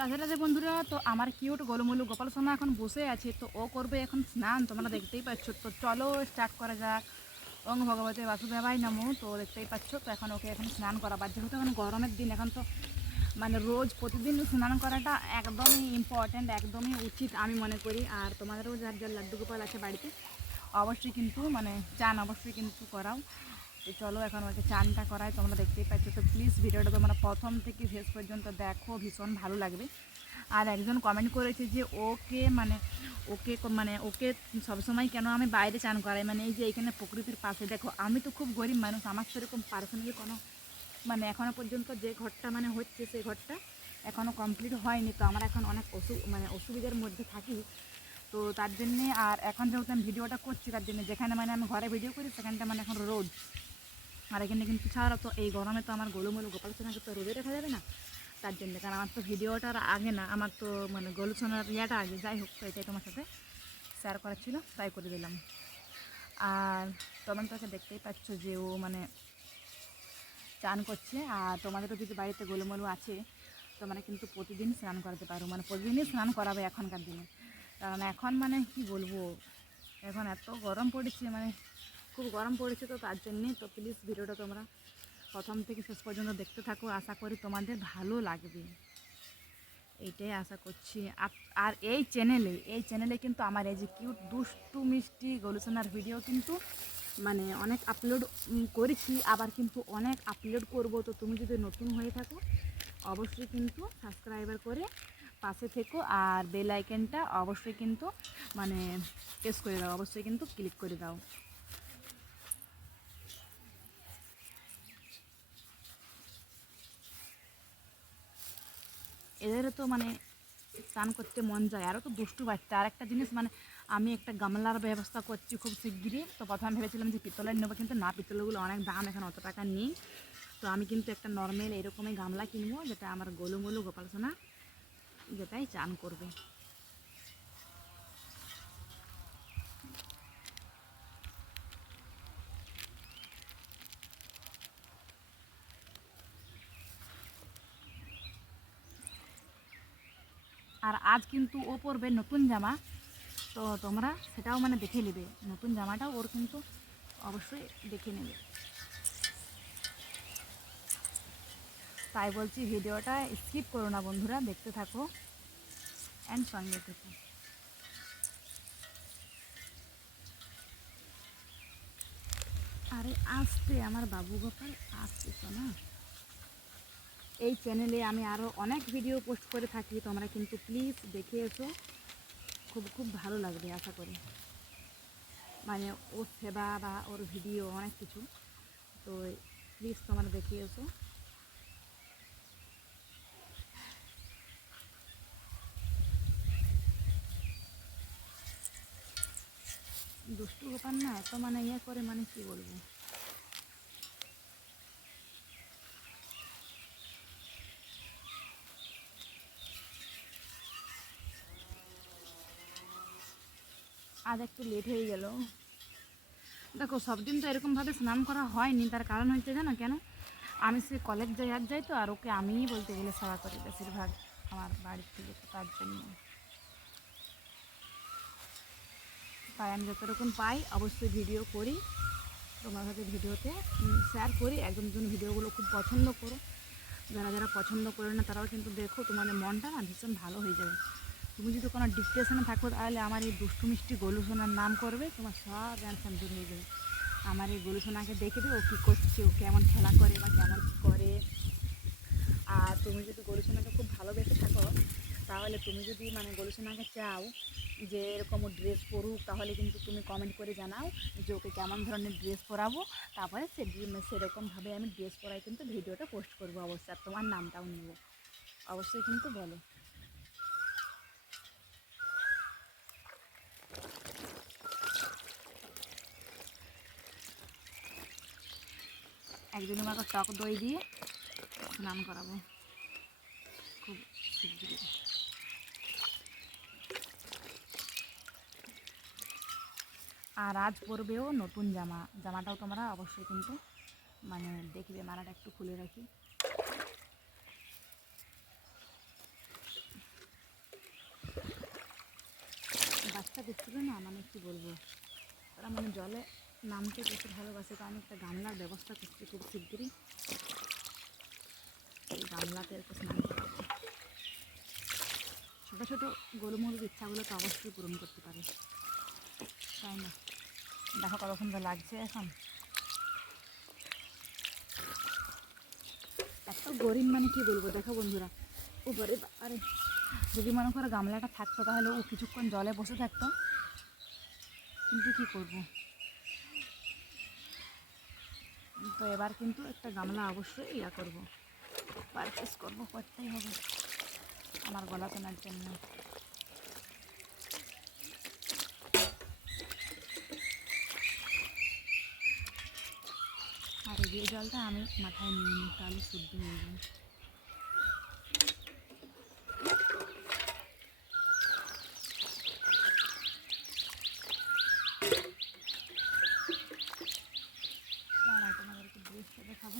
রাধে রাধে বন্ধুরা। তো আমার কিউট গোলুমলু গোপাল সোনা এখন বসে আছে, তো ও করবে এখন স্নান, তোমরা দেখতেই পাচ্ছ। তো চলো স্টার্ট করা যাক। ওং ভগবতে বাসুদেবাই নমো। তো দেখতেই পাচ্ছ, তো এখন ওকে এখন স্নান করাবার, যেহেতু এখন গরমের দিন, এখন তো মানে রোজ প্রতিদিন স্নান করাটা একদমই ইম্পর্ট্যান্ট, একদমই উচিত আমি মনে করি। আর তোমাদেরও যার যার লাড্ডু গোপাল আছে বাড়িতে, অবশ্যই কিন্তু মানে চান অবশ্যই কিন্তু করাও। তো চলো এখন ওকে চানটা করাই, তোমরা দেখতেই পাচ্ছ। তো প্লিজ ভিডিওটা তোমরা প্রথম থেকে শেষ পর্যন্ত দেখো, ভীষণ ভালো লাগবে। আর একজন কমেন্ট করেছে যে ওকে সবসময় কেন আমি বাইরে চান করাই, মানে এই যে এখানে প্রকৃতির পাশে। দেখো আমি তো খুব গরিব মানুষ, আমার সেরকম পার্সোনালি কোনো মানে এখনও পর্যন্ত যে ঘরটা মানে হচ্ছে সেই ঘরটা এখনও কমপ্লিট হয়নি। তো আমরা এখন অনেক অসুবিধার মধ্যে থাকি। তো তার জন্যে, আর এখন যেহেতু আমি ভিডিওটা করছি, তার জন্য যেখানে মানে আমি ঘরে ভিডিও করি সেখানটা মানে এখন রোদ, আর এখানে কিন্তু ছাড়া। তো এই গরমে তো আমার গোলুমলু গোপাল সোনাকে তো রোদে দেখা যাবে না, তার জন্য। কারণ আমার তো ভিডিওটার আগে না, আমার তো মানে গোলু সোনার ইয়াটা আগে। যাই হোক, তো এটাই তোমার সাথে শেয়ার করার ছিল, তাই করে দিলাম। আর তোমরা তোকে দেখতেই পাচ্ছ যে ও মানে চান করছে। আর তোমাদেরও যদি বাড়িতে গোলুমলু আছে, তোমরা কিন্তু প্রতিদিন স্নান করাতে পারো, মানে প্রতিদিনই স্নান করাবে এখনকার দিনে। কারণ এখন মানে কি বলবো, এখন এত গরম পড়েছে, মানে খুব গরম পড়েছে। তো তার জন্যেই তো প্লিজ ভিডিওটা তোমরা প্রথম থেকে শেষ পর্যন্ত দেখতে থাকো, আশা করি তোমাদের ভালো লাগবে, এইটাই আশা করছি। আর এই চ্যানেলে কিন্তু আমার এই যে কিউট দুষ্টু মিষ্টি গোলুসোনার ভিডিও কিন্তু মানে অনেক আপলোড করেছি, আবার কিন্তু অনেক আপলোড করব। তো তুমি যদি নতুন হয়ে থাকো, অবশ্যই কিন্তু সাবস্ক্রাইবার করে পাশে থেকো, আর বেল আইকনটা অবশ্যই কিন্তু মানে প্রেস করে দাও, অবশ্যই কিন্তু ক্লিক করে দাও। এদেরও তো মানে স্নান করতে মন যায়, আরও তো দুষ্টু বাচ্চা। আর একটা জিনিস, মানে আমি একটা গামলার ব্যবস্থা করছি খুব শিগগিরই। তো প্রথমে ভেবেছিলাম যে পিতলের নেবো, কিন্তু না, পিতলগুলো অনেক দাম, এখন অত টাকা নেই। তো আমি কিন্তু একটা নর্মাল এরকমই গামলা কিনবো, যেটা আমার গোলুমলু গোপাল সোনা যেটাই চান করবে। আর আজ কিন্তু ও পরবে নতুন জামা, তো তোমরা সেটাও মানে দেখে নেবে, নতুন জামাটাও ওর কিন্তু অবশ্যই দেখে নেবে। তাই বলছি ভিডিওটা স্কিপ করো না বন্ধুরা, দেখতে থাকো অ্যান্ড সঙ্গে থেকো। আরে আসতে আমার বাবু গোপাল, আসতে তো না। এই চ্যানেলে আমি আরও অনেক ভিডিও পোস্ট করে থাকি, তোমরা কিন্তু প্লিজ দেখে এসো, খুব খুব ভালো লাগবে আশা করি। মানে ওর সেবা বা ওর ভিডিও অনেক কিছু, তো প্লিজ তোমরা দেখে এসো। দুষ্টু গোপাল না এত মানে ইয়ে করে, মানে কি বলবো। আজ একটু লেট হয়ে গেল। দেখো সব দিন তো এরকমভাবে স্নান করা হয়নি, তার কারণ হচ্ছে জানো কেন, আমি সে কলেজ যাই তো, আর ওকে আমিই বলতে গেলে সেবা করি বেশিরভাগ আমার বাড়ির থেকে। তো তার জন্য তাই আমি যতটুকু পাই অবশ্যই ভিডিও করি, তোমার সাথে ভিডিওতে শেয়ার করি। একজন দুজন ভিডিওগুলো খুব পছন্দ করো, যারা যারা পছন্দ করে না তারাও কিন্তু দেখো, তোমাদের মনটা না ভীষণ ভালো হয়ে যাবে। তুমি যদি কোনো ডিপ্রেশনে থাকো, তাহলে আমার এই দুষ্টু মিষ্টি গোলু সোনার নাম করবে, তোমার সব টেনশন দূর হয়ে যাবে। আমার এই গোলু সোনাকে দেখবে, ও কী করছে, ও কেমন খেলা করে বা কেমন কী করে। আর তুমি যদি গোলু সোনাকে খুব ভালোবেসে থাকো, তাহলে তুমি যদি মানে গোলু সোনাকে চাও যে এরকম ড্রেস পরুক, তাহলে কিন্তু তুমি কমেন্ট করে জানাও যে ওকে কেমন ধরনের ড্রেস পরাবো। তারপরে সেরকমভাবে আমি ড্রেস পরাই কিন্তু ভিডিওটা পোস্ট করবো অবশ্যই, আর তোমার নামটাও নেব অবশ্যই কিন্তু বলো। একদিন আমাকে টক দই দিয়ে স্নান করাবো খুব শিগগিরই। আর আজ পরবেও নতুন জামাটাও তোমরা অবশ্যই কিন্তু মানে দেখবে। মালাটা একটু খুলে রাখি। ব্যবস্থা করছিল না, মানে কি বলবো, ওরা মানে জলে নামতে প্রচুর ভালোবাসে, তো আমি একটা গামলার ব্যবস্থা করছি খুব শিগগিরই। এই গামলাতে একটু স্নান করাবো। ছোটো ছোটো গরুমরুর ইচ্ছাগুলো তো অবশ্যই পূরণ করতে পারে, তাই না? দেখো কত সুন্দর লাগছে এখন। এত গরিব মানে কি বলবো, দেখো বন্ধুরা, উপরে আরে যদি মনে করো গামলাটা থাকতো তাহলে ও কিছুক্ষণ জলে বসে থাকতো, কিন্তু কী করবো। তো এবার কিন্তু একটা গামলা অবশ্যই ইয়া করবো, পারচেস করবো, করতেই হবে আমার গলা কেনার জন্য। আর এই জলটা আমি মাথায় নিয়ে নিই, তাহলে শুদ্ধ হয়ে যায়। তোমাদেরকে ড্রেসটা দেখাবো।